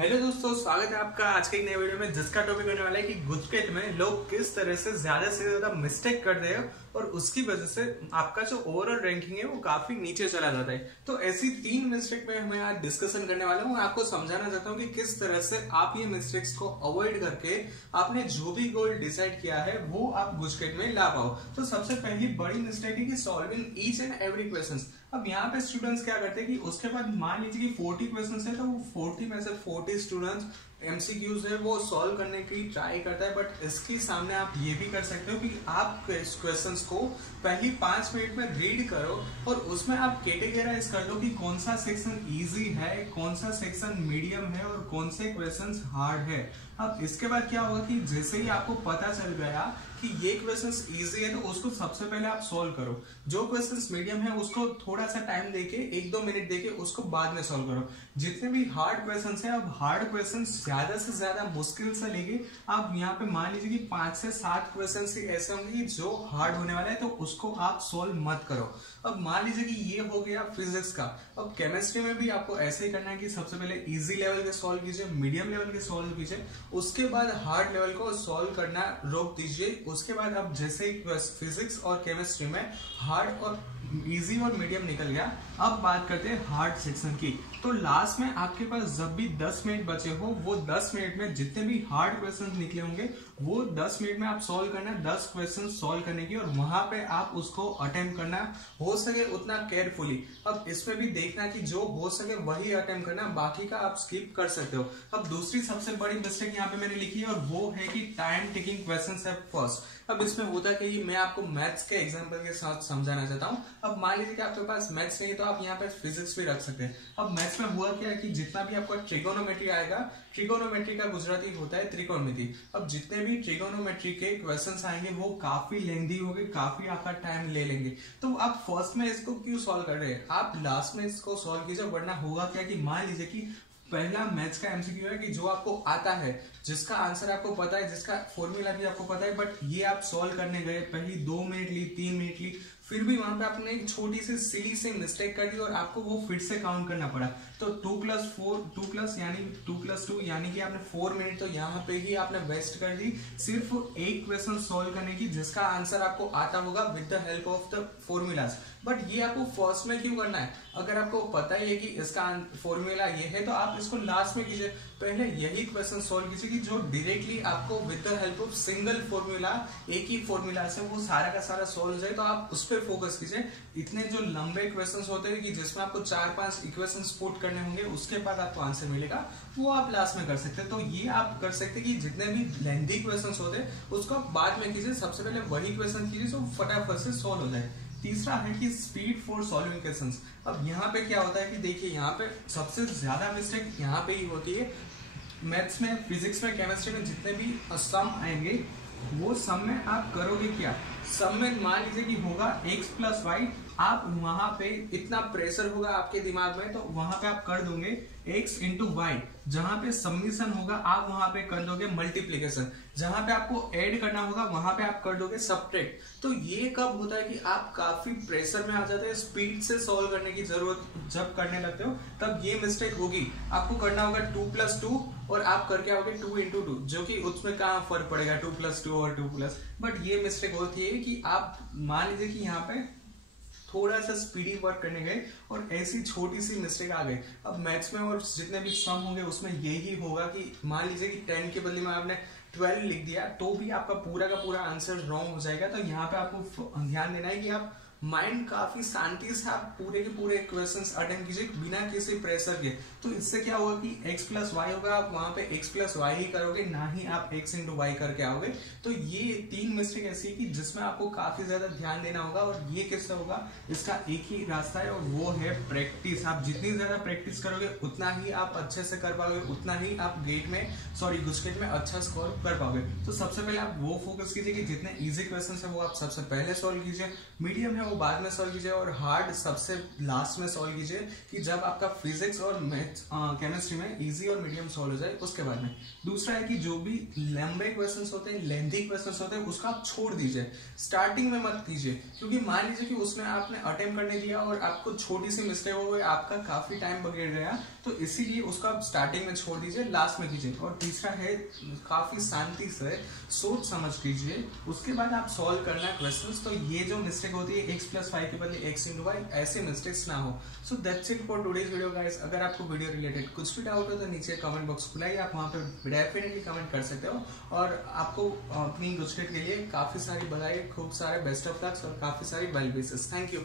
Hello दोस्तों, स्वागत है आपका आज के एक नए वीडियो में, जिसका टॉपिक होने वाला है कि गुजकेट में लोग किस तरह से ज्यादा मिस्टेक कर रहे हैं और उसकी वजह से आपका जो ओवरऑल रैंकिंग है वो काफी नीचे चला जाता है। तो ऐसी 3 मिस्टेक में मैं आज डिस्कशन करने वाला हूँ। आपको समझाना चाहता हूँ कि किस तरह से आप ये मिस्टेक्स को अवॉइड करके आपने जो भी गोल डिसाइड किया है वो आप गुजकेट में ला पाओ। तो सबसे पहली बड़ी मिस्टेक है कि solving each and every question. अब यहाँ पे स्टूडेंट्स क्या करते हैं कि उसके बाद मान लीजिए कि 40 क्वेश्चंस है तो वो 40 में से 40 स्टूडेंट्स एमसीक्यूज है वो सॉल्व करने की ट्राई करता है। बट इसके सामने आप ये भी कर सकते हो कि आप क्वेश्चंस को पहली 5 मिनट में रीड करो और उसमें आप कैटेगराइज कर लो कि कौन सा सेक्शन इजी है, कौन सा सेक्शन मीडियम है और कौन से क्वेश्चंस हार्ड है। अब इसके बाद क्या होगा कि जैसे ही आपको पता चल गया कि ये क्वेश्चंस इजी है तो उसको सबसे पहले आप सॉल्व करो। जो क्वेश्चंस मीडियम है उसको थोड़ा सा टाइम देके 1-2 मिनट देके उसको बाद में सॉल्व करो। जितने भी हार्ड क्वेश्चंस है, अब हार्ड क्वेश्चंस ज्यादा से ज्यादा मुश्किल से लेके आप यहाँ पे मान लीजिए कि 5 से 7 क्वेश्चंस ही ऐसे होंगे जो हार्ड होने वाला है, तो उसको आप सॉल्व मत करो। अब मान लीजिए कि ये हो गया फिजिक्स का। अब केमिस्ट्री में भी आपको ऐसे ही करना है कि सबसे पहले इजी लेवल के सॉल्व कीजिए, मीडियम लेवल के सॉल्व कीजिए, उसके बाद हार्ड लेवल को सॉल्व करना रोक दीजिए। उसके बाद अब जैसे ही फिजिक्स और केमिस्ट्री में हार्ड और इजी और मीडियम निकल गया, अब बात करते हैं हार्ड सेक्शन की। तो लास्ट में आपके पास जब भी 10 मिनट बचे हो, वो 10 मिनट में जितने भी हार्ड क्वेश्चंस निकले होंगे वो 10 मिनट में आप सॉल्व करना, 10 क्वेश्चन सॉल्व करने की, और वहां पे आप उसको अटेम्प्ट करना हो सके उतना केयरफुली। अब इसमें भी देखना कि जो हो सके वही अटेम्प्ट करना, बाकी का आप स्किप कर सकते हो। अब दूसरी सबसे बड़ी मिस्टेक यहाँ पे मैंने लिखी है और वो है कि टाइम टेकिंग क्वेश्चंस है फर्स्ट। अब इसमें होता कि मैं आपको मैथ्स के एग्जांपल के साथ समझाना चाहता हूँ। अब मान लीजिए कि आपके पास मैथ्स नहीं है तो आप यहाँ पे फिजिक्स भी रख सकते हैं। अब मैथ्स में हुआ क्या कि जितना भी आपका ट्रिगोनोमेट्री आएगा, ट्रिगोनोमेट्री का गुजराती होता है त्रिकोणमिति। अब जितने भी ट्रिगोनोमेट्री के क्वेश्चंस आएंगे वो काफी लेंथी होंगे, काफी आपका टाइम ले लेंगे। तो आप फर्स्ट में इसको क्यों सॉल्व कर रहे हैं, आप लास्ट में इसको सॉल्व कीजिए। वरना होगा क्या कि मान लीजिए कि पहला मैथ्स का एमसीक्यू है कि जो आपको आता है, जिसका आंसर आपको पता है, जिसका फॉर्मूला भी आपको पता है, बट ये आप सॉल्व करने गए, पहली 2 मिनट ली, 3 मिनट ली, फिर भी वहां पे आपने एक छोटी सी सिली से मिस्टेक कर दी और आपको वो फिर से काउंट करना पड़ा। तो 2+4 यानी 2+2 यानी कि आपने 4 मिनट तो यहाँ पे ही आपने वेस्ट कर दी सिर्फ एक क्वेश्चन सॉल्व करने की, जिसका आंसर आपको आता होगा with the help of the formulas. But ये आपको फर्स्ट में क्यों करना है? अगर आपको पता ही है कि इसका फॉर्मूला ये है तो आप इसको लास्ट में कीजिए। पहले यही क्वेश्चन सॉल्व कीजिए कि जो डायरेक्टली आपको with the help of single formula, एक ही फॉर्मूला से वो सारा का सारा सॉल्व हो जाए, तो आप उस पर फोकस कीजिए। इतने जो लंबे क्वेश्चंस होते हैं कि जिसमें आपको 4-5 इक्वेशंस पुट करने होंगे, उसके बाद आपको आंसर मिलेगा, वो आप लास्ट में कर सकते हैं। तो ये आप कर सकते हैं कि जितने भी लेंथी क्वेश्चंस होते हैं उसको आप बाद में कीजिए, सबसे पहले वही क्वेश्चन कीजिए जो फटाफट से सॉल्व हो जाए। तीसरा है कि स्पीड फॉर सॉल्विंग क्वेश्चंस। अब यहाँ पे क्या होता है कि देखिए, यहाँ पे सबसे ज्यादा मिस्टेक यहाँ पे ही होती है। मैथ्स में, फिजिक्स में, केमिस्ट्री में जितने भी सम आएंगे वो सम में आप करोगे क्या? सम में मान लीजिए कि होगा x+y, आप वहां पे इतना प्रेशर होगा आपके दिमाग में, तो वहां पे आप कर दोगे x × y। जहां पे समीशन होगा आप वहां पे कर दोगे मल्टीप्लीकेशन। जहां पे आपको ऐड करना होगा वहां पे आप कर दोगे सब्ट्रैक्ट। तो ये कब होता है कि आप काफी प्रेशर में आ जाते हैं, स्पीड से सॉल्व करने की जरूरत जब करने लगते हो तब ये मिस्टेक होगी। आपको करना होगा 2+2 और आप करके आओगे 2 × 2, जो कि उसमें कहाँ फर्क पड़ेगा 2+2 और 2+। बट ये मिस्टेक होती है कि आप मान लीजिए कि यहाँ पे थोड़ा सा स्पीडी वर्क करने गए और ऐसी छोटी सी मिस्टेक आ गई। अब मैथ्स में और जितने भी सम होंगे उसमें यही होगा कि मान लीजिए कि 10 के बदले में आपने 12 लिख दिया तो भी आपका पूरा का पूरा आंसर रॉन्ग हो जाएगा। तो यहाँ पे आपको ध्यान देना है कि आप माइंड काफी शांति से आप पूरे के पूरे क्वेश्चंस अटेम्प्ट कीजिए बिना किसी प्रेशर के। तो इससे क्या होगा कि x+y होगा, आप वहां पे x+y ही करोगे, ना ही आप x × y करके आओगे। तो ये 3 मिस्टेक ऐसी है कि जिसमें आपको काफी ज्यादा ध्यान देना होगा। और ये किससे होगा? इसका एक ही रास्ता है और वो है प्रैक्टिस। आप जितनी ज्यादा प्रैक्टिस करोगे उतना ही आप अच्छे से कर पाओगे, उतना ही आप गुजकेट में अच्छा स्कोर कर पाओगे। तो सबसे पहले आप वो फोकस कीजिए कि जितने इजी क्वेश्चन है वो आप सबसे पहले सॉल्व कीजिए, मीडियम है वो बाद में सॉल्व कीजिए और हार्ड सबसे लास्ट में सॉल्व कीजिए, कि जब आपका फिजिक्स और मैथ्स केमिस्ट्री में इजी और मीडियम सॉल्व हो जाए उसके बाद में। दूसरा है कि जो भी लंबे क्वेश्चंस होते हैं, लेंथी क्वेश्चंस होते हैं, उसका आप छोड़ दीजिए, स्टार्टिंग में मत कीजिए, क्योंकि मान लीजिए कि उसमें आपने अटेम्प्ट करने दिया और आपको छोटी सी मिस्टेक हो गई, आपका काफी टाइम बगड़ गया, तो इसीलिए उसको आप स्टार्टिंग में छोड़ दीजिए, लास्ट में कीजिए। और तीसरा है काफी शांति से सोच समझ कीजिए, उसके बाद आप सॉल्व करना है क्वेश्चंस। तो ये जो मिस्टेक होती है x+5 के बदले x×y, ऐसे मिस्टेक्स ना हो। So that's it for today's video guys. अगर आपको वीडियो रिलेटेड कुछ भी डाउट हो तो नीचे कमेंट बॉक्स खुला है, आप वहां पे डेफिनेटली कमेंट कर सकते हो। और आपको अपनी गुजकेट के लिए काफी सारी बधाई, खूब सारे बेस्ट ऑफ लक्स और काफी सारी वेल विशेस। Thank you.